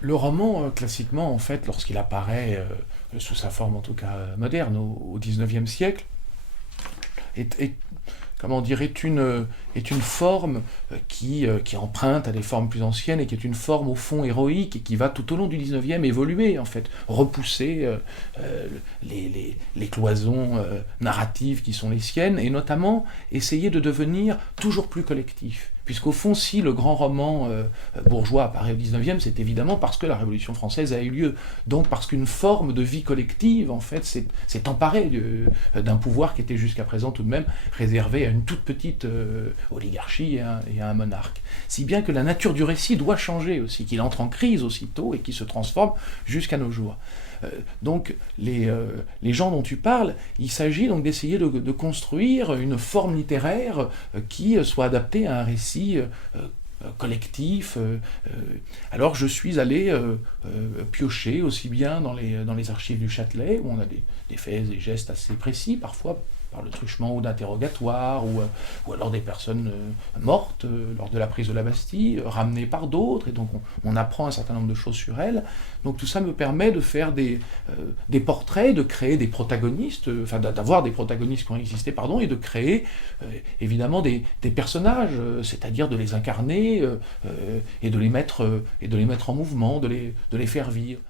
Le roman, classiquement, en fait, lorsqu'il apparaît, sous sa forme en tout cas moderne, au XIXe siècle, est, comment dire, est une forme qui emprunte à des formes plus anciennes et qui est une forme au fond héroïque et qui va tout au long du XIXe évoluer, en fait, repousser les cloisons narratives qui sont les siennes et notamment essayer de devenir toujours plus collectif. Puisqu'au fond, si le grand roman bourgeois apparaît au XIXe, c'est évidemment parce que la Révolution française a eu lieu. Donc parce qu'une forme de vie collective, en fait, s'est emparée d'un pouvoir qui était jusqu'à présent tout de même réservé à une toute petite oligarchie et à un monarque. Si bien que la nature du récit doit changer aussi, qu'il entre en crise aussitôt et qu'il se transforme jusqu'à nos jours. Donc les gens dont tu parles, il s'agit donc d'essayer de construire une forme littéraire qui soit adaptée à un récit collectif. Alors je suis allé piocher aussi bien dans les archives du Châtelet, où on a des faits et gestes assez précis, parfois par le truchement ou d'interrogatoire, ou alors des personnes mortes lors de la prise de la Bastille, ramenées par d'autres, et donc on apprend un certain nombre de choses sur elles. Donc tout ça me permet de faire des portraits, de créer des protagonistes, enfin d'avoir des protagonistes qui ont existé, pardon, et de créer évidemment des personnages, c'est-à-dire de les incarner et de les mettre en mouvement, de les faire vivre.